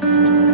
thank mm -hmm. you